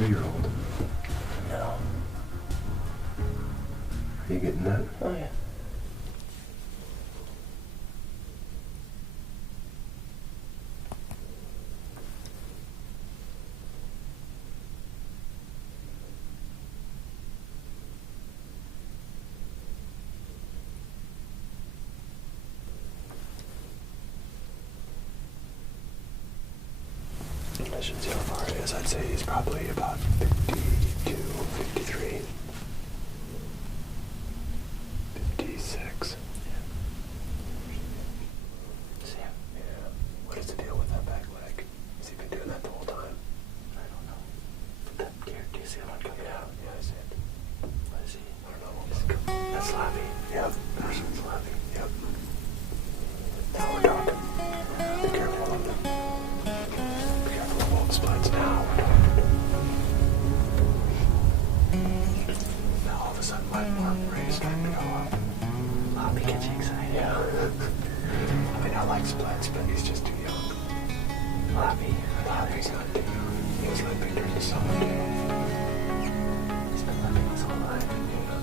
3-year-old. No. Are you getting that? Oh, yeah. I should see how far it is. I'd say he's probably about 52, 53, 56. See? Yeah. What is the deal with that back leg? Has he been doing that the whole time? I don't know. That here, do you see that one coming out? Yeah, I see it. What is he? I don't know. That's Slappy. Yep. There's some slapping. Yep. Now we're talking. Be careful of them. Be careful of all the splits. Now we're talking. Now all of a sudden my heart rate is starting to go up. Slappy gets you excited. Yeah. I mean, I like splits, but he's just too young. Slappy. He's not too young. He was limping during the summer too. He's been limping his whole life. Yeah.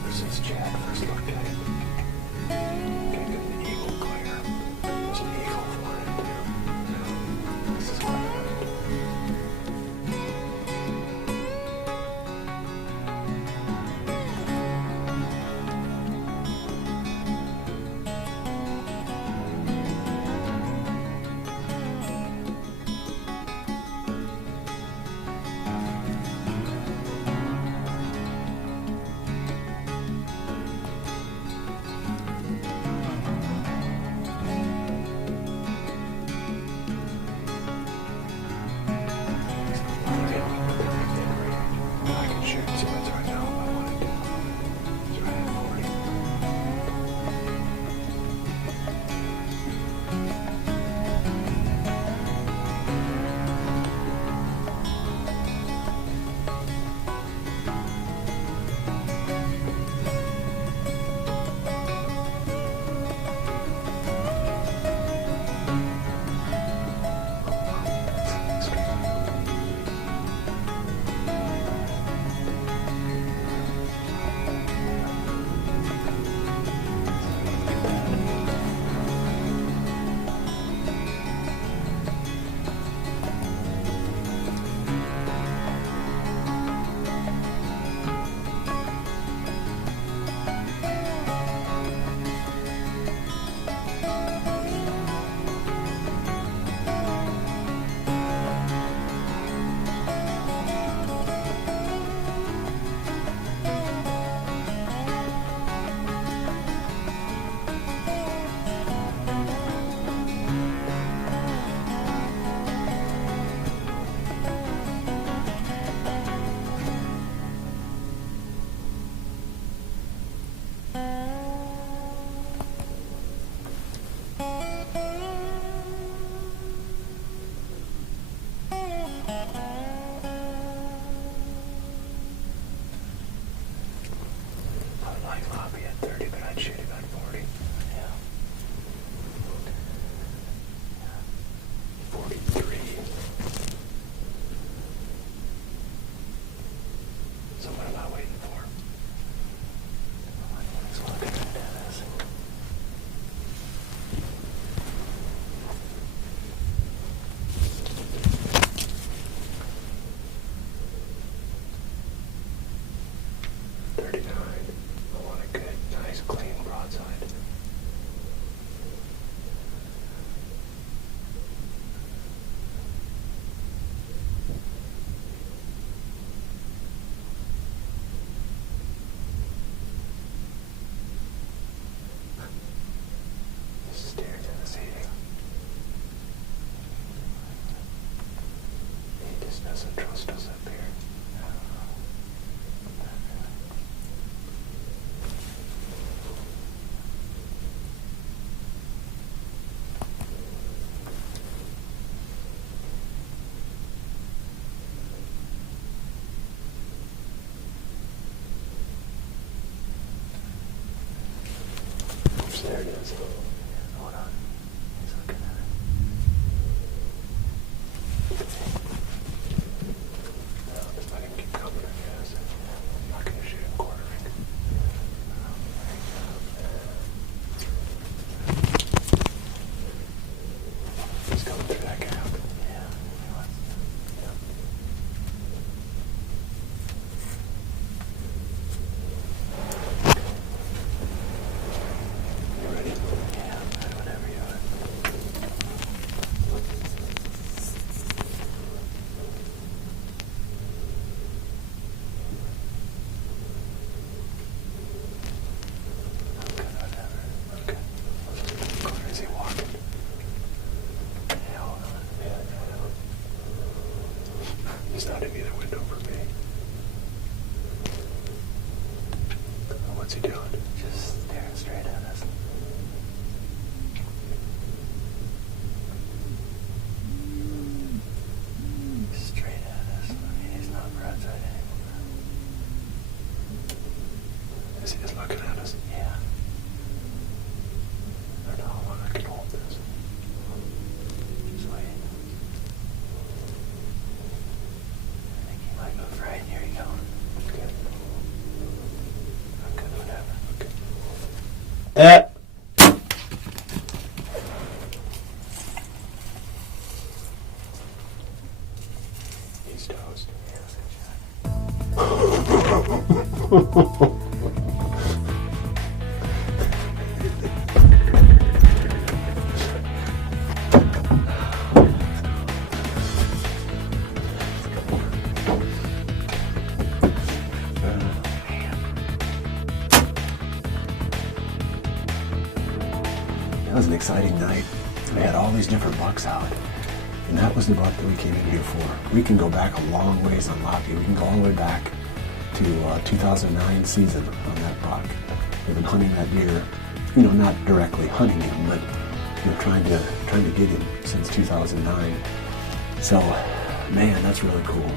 Ever since Chad first looked at him. Gave him the eagle glare. There's an eagle flying too. Yeah. This is quite good. I can shoot splits right now if I wanted to. It's right at 40. I would like Lobby at 30, but I'd shoot him at 40. Yeah. 43. So what am I waiting for? Let's look at that, Dennis. I want a good, nice, clean broadside. Stairs in the seating. He just doesn't trust us up here. Oops, there it is. Hold on. He's looking at it. That was an exciting night. We had all these different bucks out, and that was the buck that we came in here for. We can go back a long ways on Loppy. We can go all the way back to 2009 season on that buck. We've been hunting that deer, you know, not directly hunting him, but you know, trying to get him since 2009. So, man, that's really cool.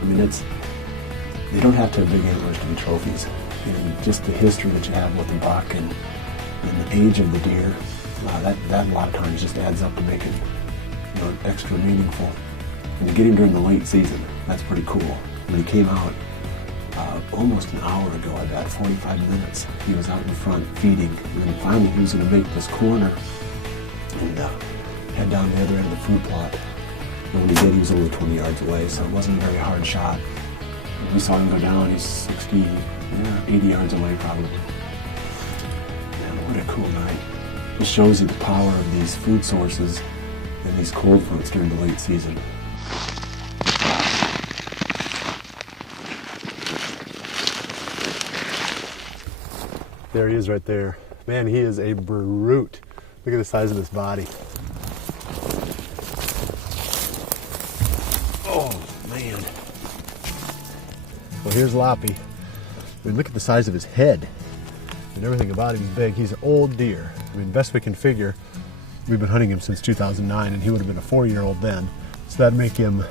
I mean, they don't have to have big antlers to be trophies. And just the history that you have with the buck and the age of the deer, that a lot of times just adds up to make it, you know, extra meaningful. And to get him during the late season, that's pretty cool. When he came out almost an hour ago, I bet 45 minutes, he was out in front feeding, and then finally he was going to make this corner and head down the other end of the food plot. And when he did, he was only 20 yards away, so it wasn't a very hard shot. And we saw him go down. He's 60, 80 yards away probably. Man, what a cool night. It shows you the power of these food sources and these cold fronts during the late season. There he is right there. Man, he is a brute. Look at the size of this body. Oh, man. Well, here's Loppy. I mean, look at the size of his head. And everything about him is big. He's an old deer. I mean, best we can figure, we've been hunting him since 2009, and he would have been a 4-year-old then. So that'd make him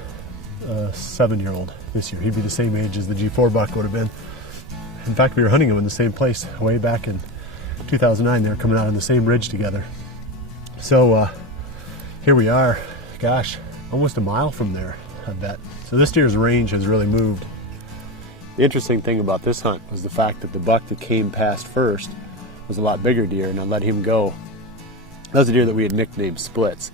a 7-year-old this year. He'd be the same age as the G4 buck would have been. In fact, we were hunting him in the same place way back in 2009. They were coming out on the same ridge together. So here we are, gosh, almost a mile from there, I bet. So this deer's range has really moved. The interesting thing about this hunt was the fact that the buck that came past first was a lot bigger deer, and I let him go. That was a deer that we had nicknamed Splits.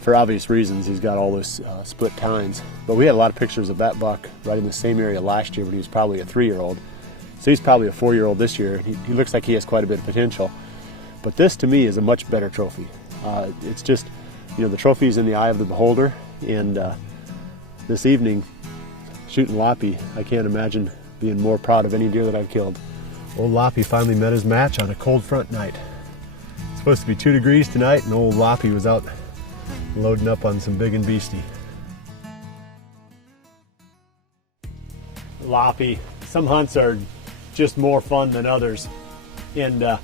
For obvious reasons, he's got all those split tines. But we had a lot of pictures of that buck right in the same area last year when he was probably a 3-year-old. So he's probably a 4-year-old this year. He looks like he has quite a bit of potential. But this, to me, is a much better trophy. It's just, you know, the trophy's in the eye of the beholder. And this evening, shooting Loppy, I can't imagine being more proud of any deer that I've killed. Old Loppy finally met his match on a cold front night. It's supposed to be 2 degrees tonight, and old Loppy was out loading up on some Big-N-Beasty. Loppy, some hunts are just more fun than others, and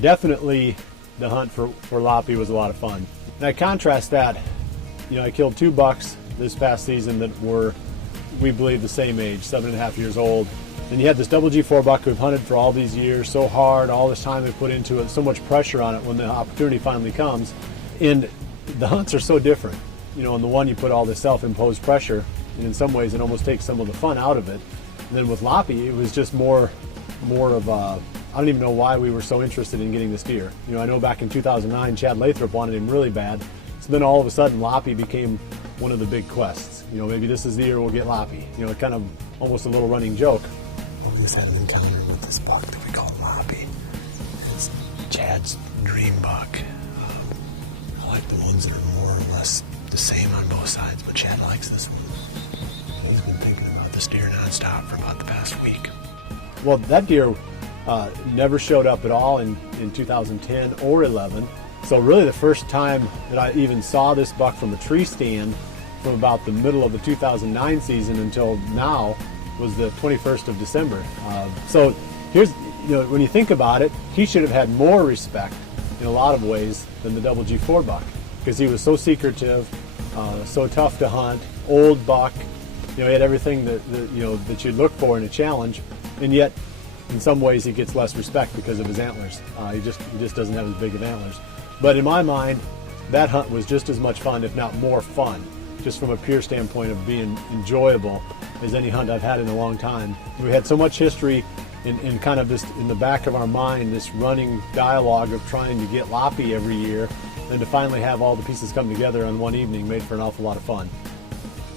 definitely the hunt for Loppy was a lot of fun. And I contrast that, you know, I killed 2 bucks this past season that were, we believe, the same age, 7.5 years old. And you had this double G4 buck we've hunted for all these years, so hard, all this time we put into it, so much pressure on it when the opportunity finally comes. And the hunts are so different. You know, on the one you put all this self-imposed pressure, and in some ways it almost takes some of the fun out of it. And then with Loppy, it was just more of a, I don't even know why we were so interested in getting this deer. You know, I know back in 2009, Chad Lathrop wanted him really bad. So then all of a sudden, Loppy became one of the big quests. You know, maybe this is the year we'll get Loppy. You know, kind of almost a little running joke. We just had an encounter with this buck that we call Loppy. It's Chad's dream buck. I like the ones that are more or less the same on both sides, but Chad likes this one. He's been thinking about this deer nonstop for about the past week. Well, that deer never showed up at all in 2010 or 11. So really the first time that I even saw this buck from a tree stand from about the middle of the 2009 season until now was the 21st of December. So here's, you know, when you think about it, he should have had more respect in a lot of ways than the double G4 buck, because he was so secretive, so tough to hunt, old buck. You know, he had everything that you'd look for in a challenge, and yet in some ways he gets less respect because of his antlers. He just doesn't have as big of antlers. But in my mind, that hunt was just as much fun, if not more fun, just from a pure standpoint of being enjoyable, as any hunt I've had in a long time. We had so much history in kind of this, in the back of our mind, this running dialogue of trying to get Loppy every year, and to finally have all the pieces come together on one evening made for an awful lot of fun.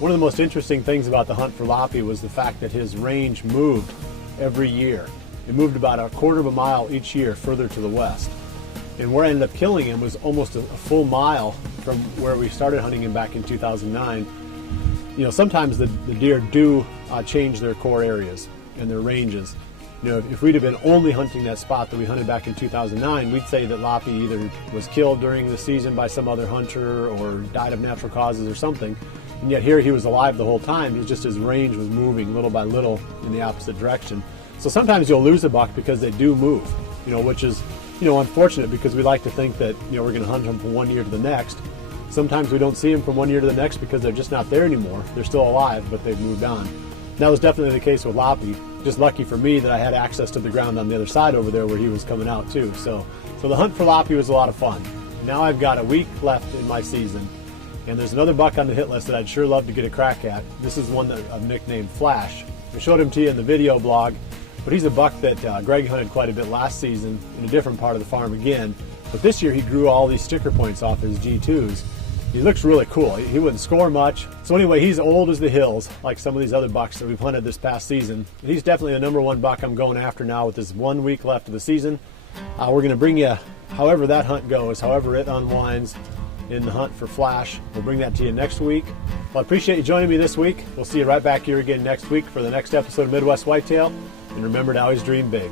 One of the most interesting things about the hunt for Loppy was the fact that his range moved every year. It moved about a quarter of a mile each year further to the west. And where I ended up killing him was almost a full mile from where we started hunting him back in 2009. You know, sometimes the deer do change their core areas and their ranges. You know, if we'd have been only hunting that spot that we hunted back in 2009, we'd say that Loppy either was killed during the season by some other hunter or died of natural causes or something. And yet here he was alive the whole time. It was just his range was moving little by little in the opposite direction. So sometimes you'll lose a buck because they do move, you know, which is, you know, unfortunate because we like to think that, you know, we're going to hunt them from one year to the next. Sometimes we don't see them from one year to the next because they're just not there anymore. They're still alive, but they've moved on. And that was definitely the case with Loppy. Just lucky for me that I had access to the ground on the other side over there where he was coming out too. So the hunt for Loppy was a lot of fun. Now I've got a week left in my season, and there's another buck on the hit list that I'd sure love to get a crack at. This is one that I've nicknamed Flash. I showed him to you in the video blog, but he's a buck that Greg hunted quite a bit last season in a different part of the farm again. But this year he grew all these sticker points off his G2s. He looks really cool. He wouldn't score much. So anyway, he's old as the hills, like some of these other bucks that we've hunted this past season. And he's definitely the number one buck I'm going after now with this 1 week left of the season. We're going to bring you however that hunt goes, however it unwinds in the hunt for Flash. We'll bring that to you next week. Well, I appreciate you joining me this week. We'll see you right back here again next week for the next episode of Midwest Whitetail. And remember to always dream big.